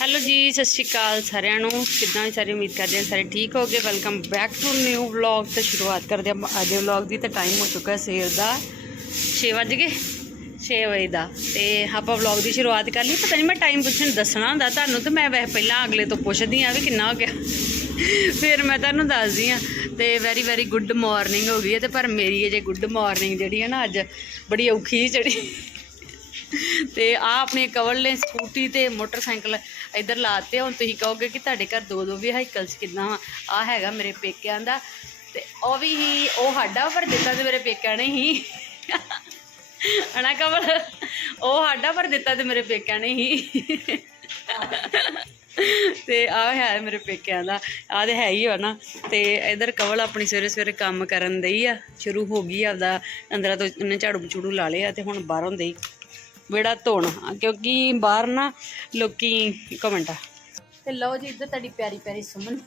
Hello ਜੀ, ਸਤਿ ਸ਼੍ਰੀ ਅਕਾਲ ਸਾਰਿਆਂ ਨੂੰ। ਕਿੱਦਾਂ ਵੀ ਸਾਰੇ? ਉਮੀਦ ਕਰਦੇ ਹਾਂ ਸਾਰੇ ਠੀਕ ਹੋਗੇ। Welcome back to new vlog ਤੇ ਸ਼ੁਰੂਆਤ ਕਰਦੇ ਹਾਂ। ਅੱਜ ਦੇ ਵਲੌਗ ਦੀ ਤਾਂ ਟਾਈਮ ਹੋ ਚੁੱਕਾ ਸਵੇਰ ਦਾ। 6 ਵਜ ਗਏ? 6 ਵਜੇ ਦਾ। ਤੇ ਆਪਾਂ ਵਲੌਗ ਦੀ ਸ਼ੁਰੂਆਤ ਕਰ ਲਈ ਪਤਾ ਨਹੀਂ ਮੈਂ ਟਾਈਮ ਪੁੱਛਣ ਦੱਸਣਾ ਹੁੰਦਾ। ਤੁਹਾਨੂੰ ਤੇ ਮੈਂ ਵੈਸੇ ਪਹਿਲਾਂ ਅਗਲੇ ਤੋਂ ਪੁੱਛਦੀ ਆ ਵੀ ਕਿੰਨਾ ਹੋ ਗਿਆ। ਫਿਰ ਮੈਂ ਤੁਹਾਨੂੰ ਦੱਸਦੀ ਆ ਤੇ ਵੈਰੀ ਵੈਰੀ ਗੁੱਡ ਮਾਰਨਿੰਗ ਹੋ ਗਈ ਹੈ। ਤੇ ਪਰ ਮੇਰੀ ਇਹ ਜੇ ਗੁੱਡ ਮਾਰਨਿੰਗ ਜਿਹੜੀ ਹੈ ਨਾ, ਅੱਜ ਬੜੀ ਔਖੀ ਚੜੀ ਤੇ ਆ ਆਪਣੇ ਕਵਰਲੇ ਸਕੂਟੀ ਤੇ ਮੋਟਰਸਾਈਕਲ ਇੱਧਰ ਲਾਤੇ ਹੁਣ ਤੁਸੀਂ ਕਹੋਗੇ ਕਿ ਤੁਹਾਡੇ ਘਰ ਦੋ ਦੋ ਵਹੀਕਲਸ ਕਿੱਦਾਂ ਵਾ? ਆ ਹੈਗਾ ਮੇਰੇ ਪੇਕਿਆਂ ਦਾ ਤੇ ਉਹ ਵੀ ਹੀ, ਉਹ ਸਾਡਾ ਪਰ ਦਿੱਤਾ ਤੇ ਮੇਰੇ ਪੇਕਿਆਂ ਨੇ ਹੀ। ਅਣਾ ਕਵਲ? ਉਹ ਸਾਡਾ ਪਰ ਦਿੱਤਾ ਤੇ ਮੇਰੇ ਪੇਕਿਆਂ ਨੇ ਹੀ। ਤੇ ਆ ਹੈ ਮੇਰੇ ਪੇਕਿਆਂ ਦਾ। ਆ ਤੇ ਹੈ ਹੀ ਆ ਨਾ। ਤੇ ਇਧਰ ਕਵਲ ਆਪਣੀ ਸਵੇਰੇ ਸਵੇਰੇ ਕੰਮ ਕਰਨ ਦਈ ਆ। ਸ਼ੁਰੂ ਹੋ ਗਈ ਆਪਦਾ। ਅੰਦਰਾਂ ਤੋਂ ਉਹਨੇ ਝਾੜੂ ਝੂੜੂ ਲਾ ਲਿਆ ਤੇ ਹੁਣ ਬਾਹਰੋਂ ਦੇਈ। ਵਿਹੜਾ ਧੋਣਾ। ਕਿਉਂਕਿ ਬਾਹਰ ਨਾ ਲੋਕੀ, ਇੱਕ ਮਿੰਟ। ਤੇ ਲਓ ਜੀ, ਇੱਧਰ ਤੁਹਾਡੀ ਪਿਆਰੀ ਪਿਆਰੀ ਸੁਮਨ।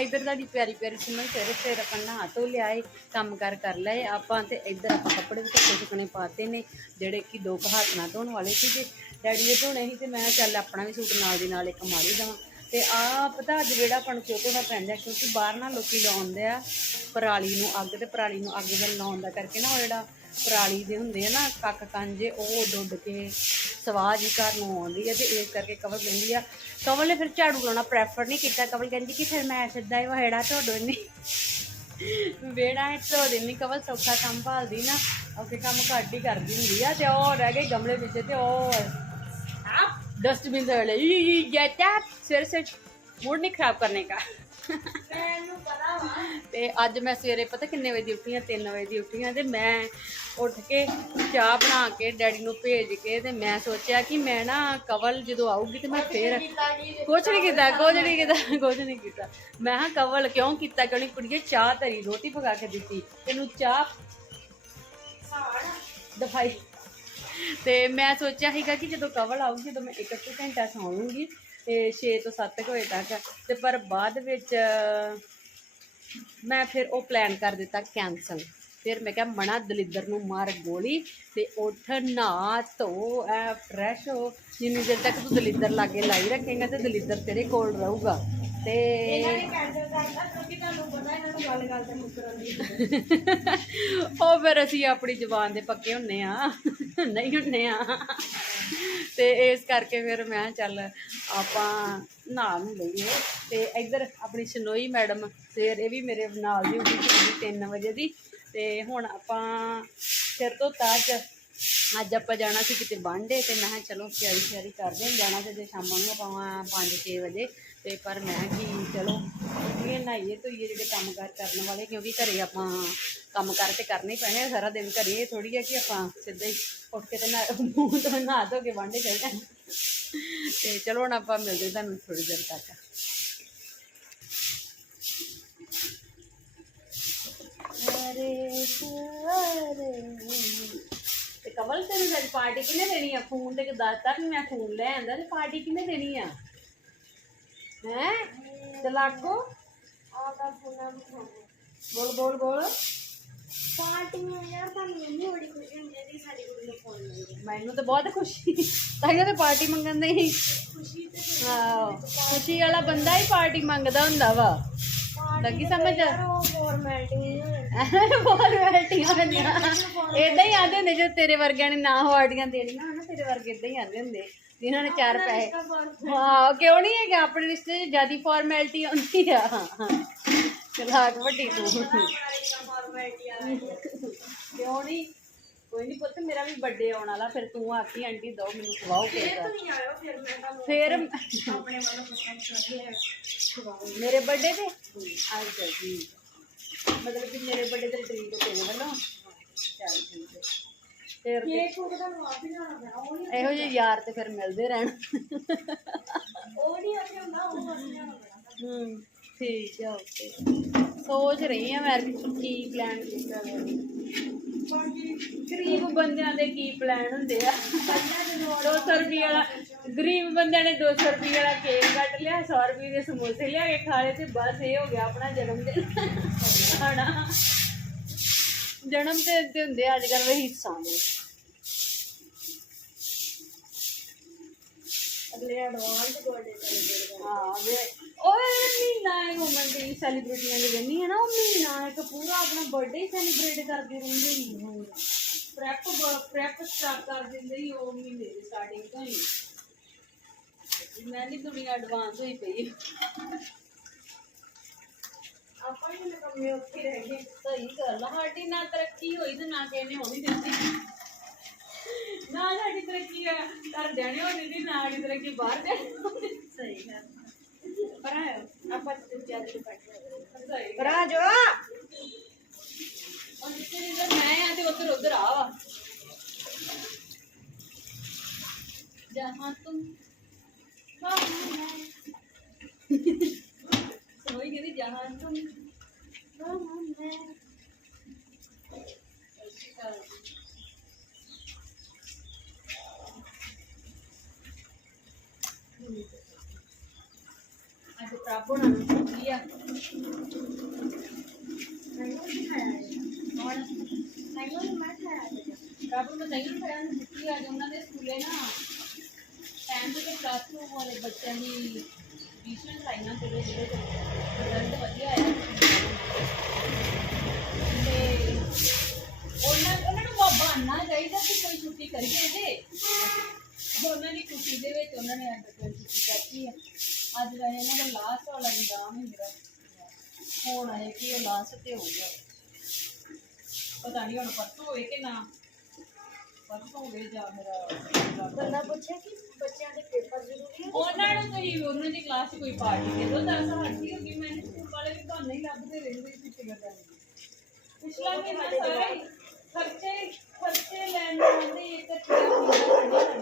ਇੱਧਰ ਤੁਹਾਡੀ ਪਿਆਰੀ ਪਿਆਰੀ ਸੁਮਨ ਸਵੇਰੇ ਸਵੇਰੇ ਆਪਾਂ ਨਹਾ ਧੋ ਲਿਆਏ ਕੰਮ ਕਰ ਕਰ ਲਏ, ਆਪਾਂ ਤੇ ਇੱਧਰ ਆਪਾਂ ਕੱਪੜੇ ਵੀ ਧੋਤੇ ਸੁਕਣੇ ਪਾਤੇ ਨੇ, ਜਿਹੜੇ ਕਿ ਦੋ ਕੁ ਹੱਥ ਨਾਲ ਧੋਣ ਵਾਲੇ ਸੀਗੇ। ਡੈਡੀ ਦੇ ਧੋਣੇ ਸੀ ਤੇ ਮੈਂ ਕਿਹਾ ਚੱਲ ਆਪਣਾ ਵੀ ਸੂਟ ਨਾਲ ਦੀ ਨਾਲ ਇੱਕ ਮਾਰੀ ਦਵਾਂ। ਤੇ ਆ ਪਤਾ ਅੱਜ ਜਿਹੜਾ ਆਪਾਂ ਨੂੰ ਕਿਉਂ ਧੋਣਾ ਪੈਂਦਾ ਕਿਉਂਕਿ ਬਾਹਰ ਨਾ ਲੋਕੀ ਲਾਉਂਦੇ ਆ, ਪਰਾਲੀ ਨੂੰ ਅੱਗ ਤੇ ਪਰਾਲੀ ਨੂੰ ਅੱਗ ਦੇ ਲਾਉਣ ਦਾ ਕਰਕੇ ਨਾ ਉਹ ਜਿਹੜਾ ਪਰਾਲੀ ਦੇ ਹੁੰਦੇ ਆ ਨਾ, ਕੱਕ ਕਾਂਜੇ, ਉਹ ਡੁੱਡ ਕੇ ਸਵਾਹ ਜੀ ਘਰ ਨੂੰ ਆਉਂਦੀ ਹੈ ਤੇ ਇਸ ਕਰਕੇ ਕਵਲ ਕਹਿੰਦੀ ਆ। ਕਵਲ ਨੇ ਫਿਰ ਝਾੜੂ ਲਾਉਣਾ ਪ੍ਰੈਫਰ ਨਹੀਂ ਕੀਤਾ ਕਵਲ ਕਹਿੰਦੀ ਕਿ ਫਿਰ ਮੈਂ ਸਿੱਧਾ ਹੀ ਵਹੇੜਾ ਧੋ ਦੋਨੀ ਵੇੜਾ ਹੈ ਧੋ ਦਿੰਨੀ ਕਵਲ ਸੌਖਾ ਕੰਮ ਭਾਲਦੀ ਨਾ, ਔਖੇ ਕੰਮ ਘੱਟ ਹੀ ਕਰਦੀ ਹੁੰਦੀ ਆ ਤੇ ਉਹ ਰਹਿ ਗਏ ਗਮਲੇ ਵਿੱਚ ਤੇ ਉਹ ਡਸਟਬਿਨ ਦੇ ਵੇਲੇ ਯੀ ਯੀ ਗੈਟ ਆਪ ਸਿਰ ਸਿਰ ਮੂਡ ਨਹੀਂ ਖਰਾਬ ਕਰਨੇ ਦਾ ਤੇ ਅੱਜ ਮੈਂ ਸਵੇਰੇ ਪਤਾ ਕਿੰਨੇ ਵਜੇ ਦੀ ਉੱਠੀ ਆ 3 ਵਜੇ ਦੀ ਉੱਠੀ ਆ ਤੇ ਮੈਂ ਉੱਠ ਕੇ ਚਾਹ ਬਣਾ ਕੇ ਡੈਡੀ ਨੂੰ ਭੇਜ ਕੇ ਤੇ ਮੈਂ ਸੋਚਿਆ ਕਿ ਮੈਂ ਨਾ ਕਵਲ ਜਦੋਂ ਆਊਗੀ ਤੇ ਮੈਂ ਫੇਰ ਕੁਛ ਨਹੀਂ ਕੀਤਾ ਕੁਝ ਨਹੀਂ ਕੀਤਾ ਕੁਝ ਨਹੀਂ ਕੀਤਾ। ਮੈਂ ਹਾਂ ਕਵਲ ਕਿਉਂ ਕੀਤਾ? ਕਿਉਂ ਨਹੀਂ ਕੁੜੀਏ, ਚਾਹ ਧਰੀ ਰੋਟੀ ਪਕਾ ਕੇ ਦਿੱਤੀ। ਤੈਨੂੰ ਚਾਹ ਦਫਾਈ ਤੇ ਮੈਂ ਸੋਚਿਆ ਸੀਗਾ ਕਿ ਜਦੋਂ ਕਵਲ ਆਊਗੀ ਜਦੋਂ ਮੈਂ ਇੱਕ ਇੱਕ ਘੰਟਾ ਸੌਂ ਲੂੰਗੀ। ਤੇ 6 ਤੋਂ 7 ਵਜੇ ਤੱਕ। ਤੇ ਪਰ ਬਾਅਦ ਵਿੱਚ ਮੈਂ ਫਿਰ ਉਹ ਪਲਾਨ ਕਰ ਦਿੱਤਾ ਕੈਂਸਲ ਫਿਰ ਮੈਂ ਕਿਹਾ ਮਣਾ ਦਲਿੱਦਰ ਨੂੰ ਮਾਰ ਗੋਲੀ ਤੇ ਉੱਠ, ਨਹਾ, ਧੋ ਐ ਫਰੈਸ਼ ਹੋ। ਜਿੰਨੀ ਦੇਰ ਤੱਕ ਤੂੰ ਦਲਿੱਦਰ ਲਾਗੇ ਲਾਈ ਰੱਖੇਂਗਾ ਤੇ ਦਲਿੱਦਰ ਤੇਰੇ ਕੋਲ ਰਹੂਗਾ। ਤੇ ਉਹ ਫਿਰ ਅਸੀਂ ਆਪਣੀ ਜ਼ੁਬਾਨ ਦੇ ਪੱਕੇ ਹੁੰਨੇ ਆ। ਨਹੀਂ ਹੁੰਨੇ ਆ। ਤੇ ਇਸ ਕਰਕੇ ਫਿਰ ਮੈਂ ਚੱਲ ਆਪਾਂ ਨਹਾ ਨੂੰ ਲਈਏ। ਤੇ ਇੱਧਰ ਆਪਣੀ ਸ਼ਨੋਈ ਮੈਡਮ ਸਵੇਰ ਇਹ ਵੀ ਮੇਰੇ ਨਾਲ ਦੀ ਉੱਠੀ ਸੀ 3 ਵਜੇ ਦੀ। ਤੇ ਹੁਣ ਆਪਾਂ ਸਿਰ ਤੋਂ ਤਾਜ ਅੱਜ ਆਪਾਂ ਜਾਣਾ ਸੀ ਕਿਤੇ ਬਾਂਡੇ ਤੇ ਮੈਂ ਕਿਹਾ ਚਲੋ ਤਿਆਰੀ ਤਿਆਰੀ ਕਰਦੇ ਹਾਂ ਜਾਣਾ ਤੇ ਜੇ ਸ਼ਾਮਾਂ ਨੂੰ ਆਪਾਂ 5-6 ਵਜੇ। ਤੇ ਪਰ ਮੈਂ ਕਿ ਚਲੋ ਉੱਠੀਏ ਨਹਾਈਏ ਧੋਈਏ ਜਿਹੜੇ ਕੰਮ ਕਾਰ ਕਰਨ ਵਾਲੇ ਕਿਉਂਕਿ ਘਰੇ ਆਪਾਂ ਕੰਮ ਕਰ ਤੇ ਕਰਨੇ ਹੀ ਪੈਣੇ ਆ, ਸਾਰਾ ਦਿਨ ਘਰੇ ਥੋੜੀ ਹੈ ਕਿ ਆਪਾਂ ਸਿੱਧੇ ਹੀ ਉੱਠ ਕੇ ਤੇ ਨਾ ਮੂੰਹ ਤੋਂ ਨਹਾ ਧੋ ਕੇ ਬਾਂਡੇ ਚੱਲ ਜਾਣਾ। ਤੇ ਚਲੋ ਹੁਣ ਆਪਾਂ ਮਿਲਦੇ ਤੁਹਾਨੂੰ ਥੋੜੀ ਦੇਰ ਤੱਕ। ਅਰੇ ਸਾਰੇ ਤੇ ਕਮਲ ਤੈਨੂੰ ਅੱਜ ਪਾਰਟੀ ਕਿਨੇ ਦੇਣੀ ਆ? ਫੋਨ ਤੇ ਦੱਸਤਾ ਵੀ ਮੈਂ ਫੋਨ ਲੈ ਆਂਦਾ ਤੇ ਪਾਰਟੀ ਕਿਨੇ ਦੇਣੀ ਆ? ਹੈ ਚਲਾਕੋ ਬੋਲ ਬੋਲ ਬੋਲ ਪਾਰਟੀ में यार ਸਾਨੂੰ ਇੰਨੀ ਬੜੀ ਖੁਸ਼ੀ ਹੁੰਦੀ ਹੈ ਕਿ ਸਾਡੀ ਕੁੜੀ ਨੂੰ ਫੋਨ ਮਿਲ ਗਿਆ ਮੈਨੂੰ ਤਾਂ ਬਹੁਤ ਖੁਸ਼ੀ ਤਾਈਓ ਤੇ ਪਾਰਟੀ ਮੰਗਣ ਦੇ ਹੀ ਖੁਸ਼ੀ ਤੇ ਹਾਂ ਖੁਸ਼ੀ ਵਾਲਾ ਬੰਦਾ ਹੀ ਪਾਰਟੀ ਮੰਗਦਾ ਹੁੰਦਾ ਵਾ ਲੱਗੀ ਸਮਝ ਉਹ ਫਾਰਮੈਲਿਟੀ ਫਾਰਮੈਲਟੀਆਂ ਹੁੰਦੀਆਂ ਇਦਾਂ ਹੀ ਆਂਦੇ ਹੁੰਦੇ ਜੇ ਤੇਰੇ ਵਰਗਿਆਂ ਨੇ ਨਾ ਵਾਰਡੀਆਂ ਦੇਣੀਆਂ ਹਨਾ ਤੇਰੇ ਵਰਗੇ ਇਦਾਂ ਹੀ ਆਂਦੇ ਹੁੰਦੇ ਜਿਨ੍ਹਾਂ ਨੇ ਚਾਰ ਪੈਸੇ। ਹਾਂ ਕਿਉਂ ਨਹੀਂ ਹੈਗਾ? ਆਪਣੇ ਰਿਸ਼ਤੇ 'ਚ ਜਿਆਦੀ ਫਾਰਮੈਲਿਟੀ ਹੁੰਦੀ ਆ। ਚਲਾਕ ਵੱਡੀ ਤੂੰ। ਕਿਉਂ ਨਹੀਂ? ਕੋਈ ਨਹੀਂ ਪੁੱਤ ਮੇਰਾ ਵੀ ਬਰਥਡੇ ਆਉਣ ਵਾਲਾ ਫਿਰ ਤੂੰ ਆਖੀ ਆਂਟੀ ਦੋ ਮੈਨੂੰ ਖਵਾਓ ਕੇਕ। ਆਇਓ ਫਿਰ ਮੈਂ ਤੁਹਾਨੂੰ ਫਿਰ ਆਪਣੇ ਵੱਲੋਂ ਮੇਰੇ ਬਰਥਡੇ ਤੇ? ਅੱਛਾ ਜੀ ਮਤਲਬ ਕਿ ਮੇਰੇ ਬਰਥਡੇ ਤੇ ਟ੍ਰੀਟ ਤੇਰੇ ਵੱਲੋਂ? ਚੱਲ ਠੀਕ ਹੈ। ਫਿਰ ਕੇਕ ਕੋਕ ਦਾ ਆਪ ਹੀ ਲੈਣਾ ਪੈਣਾ ਉਹ ਨਹੀਂ ਇਹੋ ਜਿਹੇ ਯਾਰ ਤੇ ਫਿਰ ਮਿਲਦੇ ਰਹਿਣ। ਉਹ ਨਹੀਂ ਅੱਗੇ ਹੁੰਦਾ ਉਹ ਬਸ ਲੈਣਾ ਪੈਣਾ। ਹੂੰ ਠੀਕ ਹੈ ਓਕੇ। ਸੋਚ ਰਹੀ ਆ ਮੈਂ ਕਿ ਕੀ ਪਲਾਨ ਕੀਤਾ ਜਾਵੇ ਗਰੀਬ ਬੰਦਿਆਂ ਦੇ ਕੀ ਪਲਾਨ ਹੁੰਦੇ ਆ? 200 ਰੁਪਏ ਵਾਲਾ ਗਰੀਬ ਬੰਦਿਆਂ ਨੇ 200 ਰੁਪਏ ਵਾਲਾ ਕੇਕ ਕੱਟ ਲਿਆ 100 ਰੁਪਏ ਦੇ ਸਮੋਸੇ ਲਿਆ ਕੇ ਖਾ ਲਏ ਤੇ ਬਸ ਇਹ ਹੋ ਗਿਆ ਆਪਣਾ ਜਨਮ ਦਿਨ। ਹਣਾ ਜਨਮ ਦਿਨ ਤੇ ਹੁੰਦੇ ਅੱਜ ਕੱਲ੍ਹ ਵੀ ਹਿੱਸਾ ਨੇ। ਅਗਲੇ ਐਡਵਾਂਸ ਬਰਥਡੇ ਸੈਲੀਬ੍ਰੇਟ ਹਾਂ ਵੇ ਓਏ ਮਹੀਨਾ ਹੈ ਘੁੰਮਣ ਦੀ ਸੈਲੀਬ੍ਰਿਟੀਆਂ ਦੇ ਵੇਨੀ ਹੈ ਨਾ ਉਹ ਮਹੀਨਾ ਇੱਕ ਪੂਰਾ ਆਪਣਾ ਬਰਥਡੇ ਸੈਲੀਬ੍ਰੇਟ ਕਰਦੇ ਰਹਿੰਦੇ ਹੀ ਪ੍ਰੈਪ ਪ੍ਰੈਪ ਸਟਾਰਟ ਕਰ ਦਿੰਦੇ ਹੀ ਉਹ ਮਹੀਨੇ ਦੀ ਸਟਾਰਟਿੰਗ ਤੋਂ ਹੀ। ਮੈਂ ਨਹੀਂ ਦੁਨੀਆ ਐਡਵਾਂਸ ਹੋਈ ਪਈ। ਆਪਾਂ ਹੀ ਨਕਮੇ ਉੱਥੇ ਰਹਿ ਗਏ। ਸਹੀ ਗੱਲ ਆ, ਸਾਡੀ ਨਾ ਤਰੱਕੀ ਹੋਈ ਤੇ ਨਾ ਕਿਸੇ ਨੇ ਹੋਣੀ ਦਿੱਤੀ। ਨਾ ਸਾਡੀ ਤਰੱਕੀ ਆ, ਘਰ ਜਾਣੇ ਹੋਣੀ ਦੀ ਨਾ ਸਾਡੀ ਤਰੱਕੀ ਬਾਹਰ ਜਾਣੀ ਸਹੀ ਗੱਲ ਪਰ ਆਪਾਂ ਜ਼ਿਆਦਾ ਨਹੀਂ ਪੜਦੇ ਸਹੀ ਪਰ ਆ। ਜੋ। ਉਹ ਜਿੱਥੇ ਜਿੱਧਰ ਮੈਂ ਆ ਤੇ ਉੱਧਰ ਉੱਧਰ ਆ ਵਾ। ਜਹਾਂ ਤੁਮ ਸਮਝ ਗਈ ਨੀ, ਜਹਾਂ ਅੱਜ ਪ੍ਰਾਪੋ ਨਾਲ ਕੀ ਨਹੀਂ ਖਾਇਆ ਕੌਣ? ਨਹੀਂ ਮੈਂ ਖਾਇਆ ਪ੍ਰਭੂ ਮੈਂ ਨਹੀਂ ਫੜਿਆ ਨੂੰ ਅੱਜ ਉਹਨਾਂ ਦੇ ਸਕੂਲੇ ਨਾ। ਟਾਈਮ ਤੇ ਕਲਾਸ ਨੂੰ ਵਾਲੇ ਬੱਚਿਆਂ ਦੀ ਟਿਊਸ਼ਨ ਲਾਈਨਾਂ ਤੇ ਜਿਹੜੇ ਰਿਜ਼ਲਟ ਵਧੀਆ ਆਇਆ। ਤੇ ਉਹਨਾਂ ਉਹਨਾਂ ਨੂੰ ਬਹਾਨਾ ਚਾਹੀਦਾ ਕਿ ਕੋਈ ਛੁੱਟੀ ਕਰੀਏ ਤੇ ਉਹਨਾਂ ਦੀ ਖੁਸ਼ੀ ਦੇ ਵਿੱਚ ਉਹਨਾਂ ਨੇ ਅੱਜ ਕੋਈ ਛੁੱਟੀ ਕਰਤੀ ਹੈ ਅੱਜ ਦਾ ਇਹਨਾਂ ਦਾ ਲਾਸਟ ਵਾਲਾ ਇਗਜ਼ਾਮ ਹੈ ਮੇਰਾ। ਹੁਣ ਆਏ ਕਿ ਉਹ ਲਾਸਟ ਤੇ ਹੋ ਗਿਆ। ਪਤਾ ਨਹੀਂ ਹੁਣ ਪਰਸੋਂ ਹੋਵੇ ਕਿ ਨਾ। ਬੰਦਾ ਪੁੱਛਿਆ ਕਿ ਬੱਚਿਆਂ ਦੇ ਪੇਪਰ ਜ਼ਰੂਰੀ ਹੈ ਉਹਨਾਂ ਨੂੰ ਕੋਈ ਉਹਨਾਂ ਦੀ ਕਲਾਸ 'ਚ ਕੋਈ ਪਾਰਟੀ ਦੇ ਦੋ ਦਸ ਹੱਟੀ ਹੋ ਗਈ ਮੈਨੂੰ ਸਕੂਲ ਵਾਲੇ ਵੀ ਤੁਹਾਨੂੰ ਹੀ ਲੱਭਦੇ ਰਹਿੰਦੇ ਸੀ ਫਿਕਰ ਕਰਨ ਦੀ ਪਿਛਲਾ ਮਹੀਨਾ ਸਾਰਾ ਹੀ ਖਰਚੇ ਖਰਚੇ ਲੈਣ ਨੂੰ ਆਉਂਦੇ ਇੱਕ ਰੁਪਿਆ ਮਹੀਨਾ ਕੱਢਿਆ ਨਹੀਂ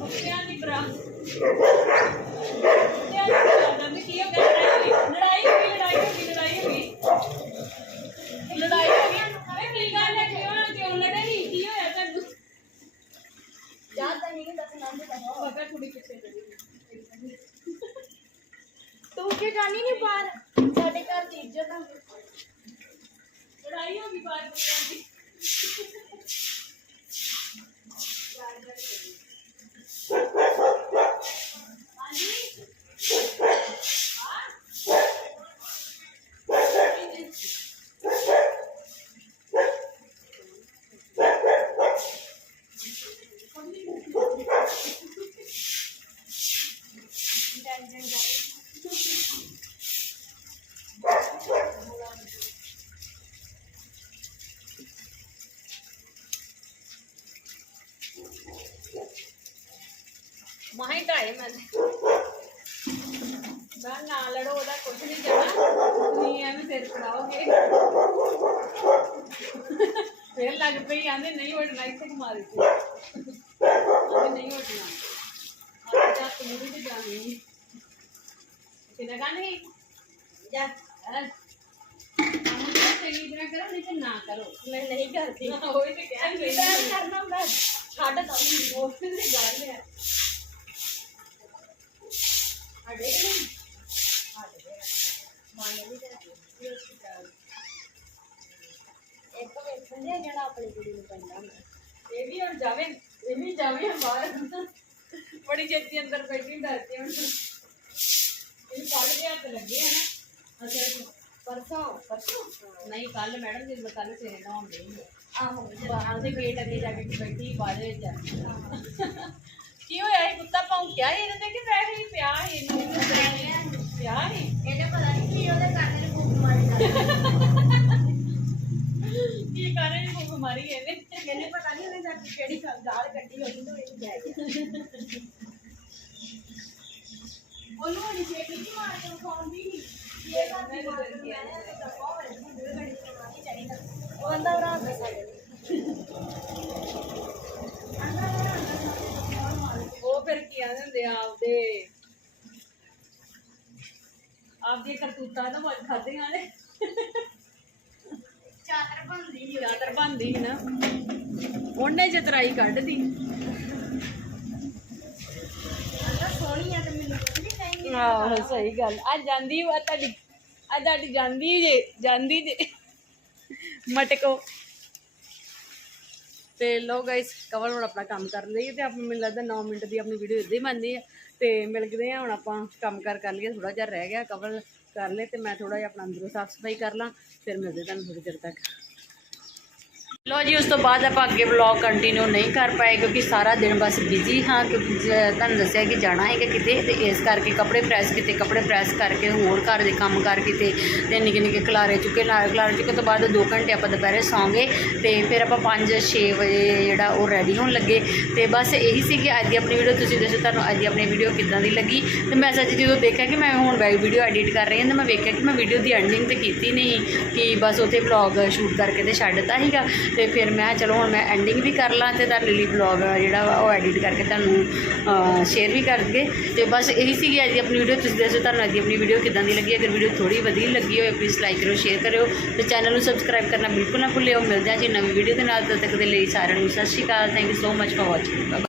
ਬੱਚਿਆਂ ਦੀ ਬਰਾ ਬੱਚਿਆਂ ਦੀ ਬਰਾ ਦਾ ਕੀ ਹੋ ਗਿਆ ਲੜਾਈ ਹੋ ਗਈ ਲੜਾਈ ਹੋ ਗਈ ਲੜਾਈ ਹੋ ਗਈ ਲੜਾਈ ਹੋ ਗਈ ਵੇ ਕੀ ਗੱਲ ਹੈ ਕਿਉਂ ਕਿਉਂ ਲੜੇ ਨਹੀਂ ਕੀ ਹੋਇਆ ਤੁਹਾਨੂੰ ਯਾਦ ਤਾਂ ਨਹੀਂ ਦੱਸਣਾ ਨਹੀਂ ਦੱਸਣਾ ਪਤਾ ਕੁੜੀ ਕਿੱਥੇ ਚਲੀ ਤੂੰ ਕਿ ਜਾਣੀ ਨਹੀਂ ਬਾਹਰ ਸਾਡੇ ਘਰ ਦੀ ਇੱਜ਼ਤ ਆ ਲੜਾਈ ਹੋ ਗਈ ਬਾਹਰ ਬੱਚਿਆਂ ਦੀ ਹਾਂਜੀ ਟੈਨਸ਼ਨ ਜਾਈ ਢਾਏ ਮੈਂ ਮੈਂ ਨਾ ਲੜੋ ਉਹਦਾ ਕੁਝ ਨਹੀਂ ਜਾਣਾ। ਤੁਸੀਂ ਐਵੇਂ ਸਿਰ ਪੜਾਓਗੇ ਫੇਰ ਲੱਗ ਪਈ ਆਂਦੇ ਨਹੀਂ ਉੱਡਣਾ ਇੱਥੇ ਘੁਮਾ ਦਿੱਤੀ। ਆਂਦੇ ਨਹੀਂ ਉੱਡਣਾ। ਆ ਜਾ ਤੂੰ ਵੀ ਤੇ ਜਾਣੀ ਕਿਹਨੇ ਕਹਾਣੀ ਜਾ। ਹੈ? ਤਾਂ ਚੰਗੀ ਤਰ੍ਹਾਂ ਕਰੋ ਨਹੀਂ ਤੇ ਨਾ ਕਰੋ। ਮੈਂ ਨਹੀਂ ਕਰਦੀ। ਉਹੀ ਤੇ ਕਹਿ ਰਹੀ ਕਰਨਾ ਮੈਂ ਛੱਡ ਦਊਂਗੀ ਦੋਸਤ ਦੀ ਗੱਲ ਹੈ ਅੜੇ ਨਹੀਂ ਅੜੇ ਮਾਨੇ ਵੀ ਤੇ ਇੱਕ ਵੇਖਣ ਦੇ ਜਿਹੜਾ ਆਪਣੀ ਕੁੜੀ ਨੂੰ ਪੈਂਦਾ ਹੁੰਦਾ ਇਹ ਵੀ ਹੁਣ ਜਾਵੇ ਇਹ ਵੀ ਜਾਵੇ ਬਾਹਰ ਬੜੀ ਛੇਤੀ ਅੰਦਰ ਬੈਠੀ ਡਰਦੀ ਹੁਣ ਇਹ ਪੜ੍ਹ ਦੇ ਹੱਥ ਲੱਗੇ ਆ ਨਾ ਅੱਛਾ ਪਰਸੋਂ ਪਰਸੋਂ ਨਹੀਂ ਕੱਲ ਮੈਡਮ ਜੀ ਕੱਲ ਸਵੇਰੇ ਨਹਾਉਣ ਗਈ ਆਹੋ ਬਾਹਰ ਦੇ ਗੇਟ ਅੱਗੇ ਜਾ ਕੇ ਬੈਠੀ ਬਾਹਰ ਵਿੱਚ ਕੀ ਹੋਇਆ? ਇਹ ਕੁੱਤਾ ਭੌਂਕਿਆ ਸੀ ਇਹਦੇ ਤੇ ਕਿ ਵੈਸੇ ਹੀ ਪਿਆ ਸੀ ਇਹਨੂੰ? ਪਿਆ ਸੀ ਇਹਨੇ ਪਤਾ ਨਹੀਂ ਕੀ ਉਹਦੇ ਕੰਨ ਨੂੰ ਫੂਕ ਮਾਰੀ ਕੀ ਕਰੇ ਨਹੀਂ ਭੁੱਖ ਮਾਰੀ ਇਹਨੇ? ਇਹਨੇ ਪਤਾ ਨਹੀਂ ਉਹਨੇ ਜਾ ਕੇ ਕਿਹੜੀ ਗਾਲ ਕੱਢੀ ਹੋਈ ਤੇ ਇਹ ਜਾ ਕੇ ਉਹਨੂੰ ਨਹੀਂ ਛੇਤੀ ਨਹੀਂ ਮਾਰ ਕੇ ਖਾਉਂਦੀ ਨਹੀਂ ਇਹ ਗੱਲ ਨਹੀਂ ਮਾਰ ਕੇ ਮੈਂ ਤੇ ਦੱਪਾ ਹੋਇਆ ਸੀ ਦੋ ਘੰਟੇ ਕਮਾਣੀ ਚਾਹੀਦਾ ਉਹ ਅੰਦਰ ਰਾਤ ਦੇ ਸਾਡੇ ਅੰਦਰ ਰਾਤ ਦੇ ਸਾਡੇ ਮਾਰ ਉਹ ਫਿਰ ਕੀ ਆਂਦੇ ਹੁੰਦੇ ਆ ਆਪਦੇ ਕਰਤੂਤਾਂ ਨਾ ਮੱਝ ਖਾਦੀਆਂ ਨੇ। ਚਾਦਰ ਨਹੀਂ ਚਾਦਰ ਬੰਦੀ ਨਾ। ਉਹਨੇ ਚਤਰਾਈ ਕੱਢਦੀ ਸੋਹਣੀ ਆ ਤੇ ਮੈਨੂੰ ਕੁਝ ਨਹੀਂ ਕਹਿੰਦੀ ਆਹੋ ਸਹੀ ਗੱਲ। ਆ ਜਾਂਦੀ ਵਾ ਤੁਹਾਡੀ ਆ ਤੁਹਾਡੀ ਜਾਂਦੀ ਜੇ ਜਾਂਦੀ ਜੇ। ਮਟਕੋ। ਤੇ ਲੋ ਗਾਇਸ ਕਵਲ ਹੁਣ ਆਪਣਾ ਕੰਮ ਕਰ ਲਈ ਤੇ ਆਪਾਂ ਮੈਨੂੰ ਲੱਗਦਾ 9 ਮਿੰਟ ਦੀ ਆਪਣੀ ਵੀਡੀਓ ਇੱਦਾਂ ਹੀ ਬਣਦੀ ਹੈ ਤੇ ਮਿਲ ਗਏ ਹੁਣ ਆਪਾਂ ਕੰਮ ਕਰ ਕਰ ਲਈਏ ਥੋੜਾ ਜਿਹਾ ਰਹਿ ਗਿਆ ਕਵਲ। ਕਰ ਲੈ ਤੇ ਮੈਂ ਥੋੜਾ ਜਿਹਾ ਆਪਣਾ ਅੰਦਰੋਂ ਸਾਫ਼ ਸਫ਼ਾਈ ਕਰ ਲਾਂ, ਫਿਰ ਮਿਲਦੇ ਤੁਹਾਨੂੰ ਥੋੜੀ ਦੇਰ ਤੱਕ। ਲੋ ਜੀ, ਉਸ ਤੋਂ ਬਾਅਦ ਆਪਾਂ ਅੱਗੇ ਵਲੌਗ ਕੰਟੀਨਿਊ ਨਹੀਂ ਕਰ ਪਾਏ ਕਿਉਂਕਿ ਸਾਰਾ ਦਿਨ ਬਸ ਬਿਜ਼ੀ ਹਾਂ, ਕਿਉਂਕਿ ਤੁਹਾਨੂੰ ਦੱਸਿਆ ਕਿ ਜਾਣਾ ਹੈਗਾ ਕਿਤੇ ਤੇ ਇਸ ਕਰਕੇ ਕੱਪੜੇ ਪ੍ਰੈਸ ਕੀਤੇ, ਕੱਪੜੇ ਪ੍ਰੈਸ ਕਰਕੇ ਹੋਰ ਘਰ ਦੇ ਕੰਮ ਕਰ ਕੀਤੇ ਤੇ ਨਿੱਕੇ ਨਿੱਕੇ ਖਲਾਰੇ ਚੁੱਕੇ ਲਾਰੇ ਖਲਾਰੇ ਚੁੱਕੇ ਤੋਂ ਬਾਅਦ 2 ਘੰਟੇ ਆਪਾਂ ਦੁਪਹਿਰੇ ਸੌਂਗੇ ਤੇ ਫਿਰ ਆਪਾਂ 5-6 ਵਜੇ ਜਿਹੜਾ ਉਹ ਰੈਡੀ ਹੋਣ ਲੱਗੇ ਤੇ ਬਸ ਇਹੀ ਸੀ ਕਿ ਅੱਜ ਦੀ ਆਪਣੀ ਵੀਡੀਓ ਤੁਸੀਂ ਦੱਸੋ ਤੁਹਾਨੂੰ ਅੱਜ ਦੀ ਆਪਣੀ ਵੀਡੀਓ ਕਿੱਦਾਂ ਦੀ ਲੱਗੀ ਤੇ ਮੈਂ ਸੱਚ ਜਦੋਂ ਦੇਖਿਆ ਕਿ ਮੈਂ ਹੁਣ ਵੈਬ ਵੀਡੀਓ ਐਡਿਟ ਕਰ ਰਹੀ ਹਾਂ ਤੇ ਮੈਂ ਵੇਖਿਆ ਕਿ ਮੈਂ ਵੀਡੀਓ ਦੀ ਐਂਡਿੰਗ ਤੇ ਕੀਤੀ ਨਹੀਂ ਕਿ ਬਸ ਉੱਥੇ ਵਲੌਗ ਸ਼ੂਟ ਕਰਕੇ ਤੇ ਛੱਡ ਦਿੱਤਾ ਸੀਗਾ ਤੇ ਫਿਰ ਮੈਂ ਕਿਹਾ ਚਲੋ ਹੁਣ ਮੈਂ ਐਂਡਿੰਗ ਵੀ ਕਰ ਲਾਂ ਤੇ ਤੁਹਾਡੇ ਲਈ ਵਲੌਗ ਜਿਹੜਾ ਵਾ ਉਹ ਐਡਿਟ ਕਰਕੇ ਤੁਹਾਨੂੰ ਸ਼ੇਅਰ ਵੀ ਕਰ ਦਈਏ ਤੇ ਬਸ ਇਹੀ ਸੀਗੀ ਅੱਜ ਦੀ ਆਪਣੀ ਵੀਡੀਓ ਤੁਸੀਂ ਦੱਸੋ ਤੁਹਾਨੂੰ ਅੱਜ ਦੀ ਆਪਣੀ ਵੀਡੀਓ ਕਿੱਦਾਂ ਦੀ ਲੱਗੀ? ਅਗਰ ਵੀਡੀਓ ਥੋੜੀ ਵਧੀਆ ਲੱਗੀ ਹੋਵੇ ਪਲੀਜ਼ ਲਾਈਕ ਕਰੋ ਸ਼ੇਅਰ ਕਰਿਓ ਤੇ ਚੈਨਲ ਨੂੰ ਸਬਸਕ੍ਰਾਈਬ ਕਰਨਾ ਬਿਲਕੁਲ ਨਾ ਭੁੱਲਿਓ। ਮਿਲਦੇ ਹਾਂ ਜੀ ਨਵੀਂ ਵੀਡੀਓ ਦੇ ਨਾਲ। ਤਦ ਤੱਕ ਦੇ ਲਈ ਸਾਰਿਆਂ ਨੂੰ ਸਤਿ ਸ਼੍ਰੀ ਅਕਾਲ। Thank you so much for watching